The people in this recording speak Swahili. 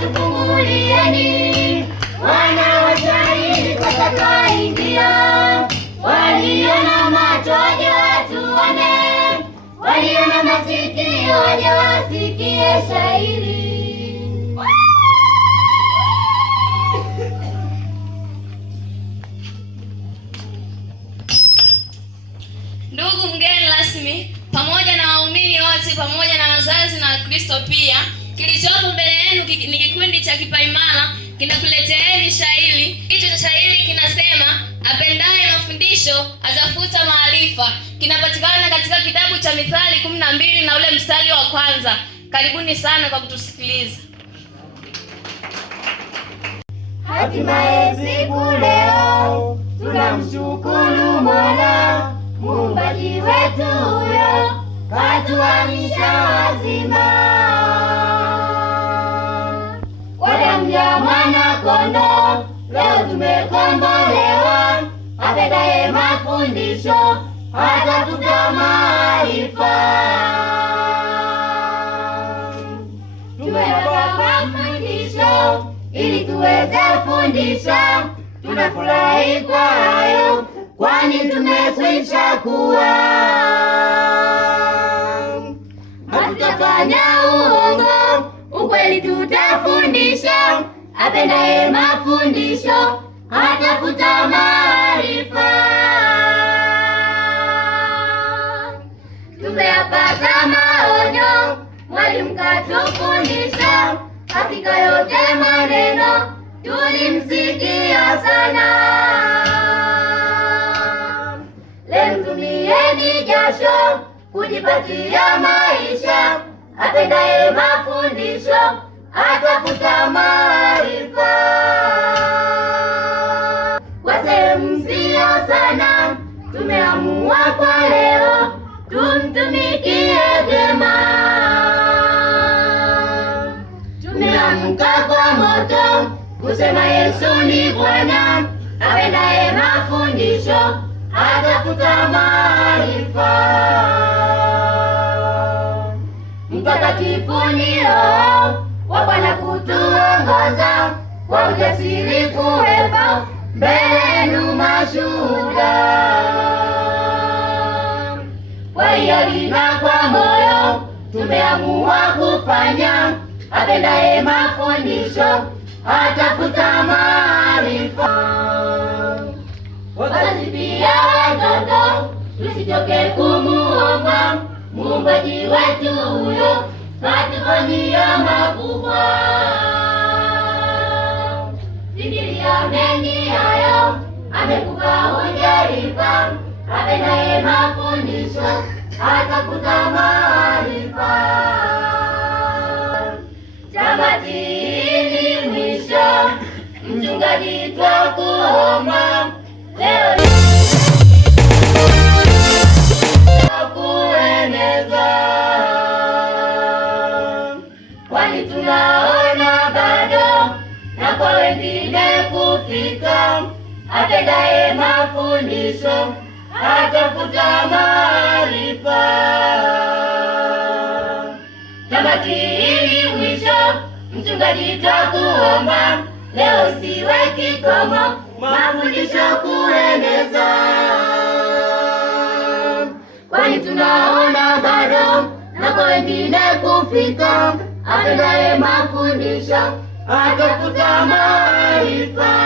tufungulieni, wana wa Israeli sasa twaingia. Walio na macho waje watuone, walio na masikio waje wasikie shairi. Ndugu mgeni rasmi, pamoja na waumini wote, pamoja na wazazi na Wakristo pia, kilichopo mbele yenu ni kikundi cha kipaimara kinakuleteeni shairi. Kichwa cha shairi kinasema apendaye mafundisho atafuta maarifa. Kinapatikana katika kitabu cha Mithali 12 na ule mstari wa kwanza. Karibuni sana kwa kutusikiliza. Hatimaye siku leo tunamshukuru Mola Muumbaji wetu, huyo katuamsha wazima kwa damu ya mwana kondoo. Leo tumekombolewa, apendaye mafundisho atafuta maarifa. Tumepata mafundisho ili tuweze fundisha, tunafurahi kwa hayo kwani tumekwisha kuwa. Hatutafanya uongo, ukweli tutafundisha, apendaye mafundisho atafuta maarifa. Tumeyapata maonyo, mwalimu katufundisha, hakika yote maneno tulimsikia sana. Mtumieni jasho kujipatia maisha, apendaye mafundisho atafuta maarifa. Kwa sehemu sio sana, tumeamua kwa leo tumtumikie vyema. Tumeamka kwa moto kusema Yesu ni Bwana, apendaye mafundisho atafuta maarifa. Mtakatifu ni Roho wa Bwana kutuongoza, kwa ujasiri kuwepo mbele yenu mashuhuda. Kwa hiari na kwa moyo tumeamua kufanya, apendaye mafundisho atafuta maarifa. Wazazi pia watoto, tusichoke kumuomba Muumbaji wetu, huyo katufanyia makubwa. Fikiria mengi hayo, amekupa hujalipa, apendaye mafundisho atafuta maarifa. Tamati ni mwisho, mchungaji twakuomba leo kueneza, kwani tunaona bado na kwa wengine kufika, apendaye mafundisho atafuta maarifa. Tamati ili mwisho, mchungaji twakuomba leo siwe kikomo, mafundisho kueneza, kwani tunaona bado na kwa wengine kufika, apendaye mafundisho atafuta maarifa.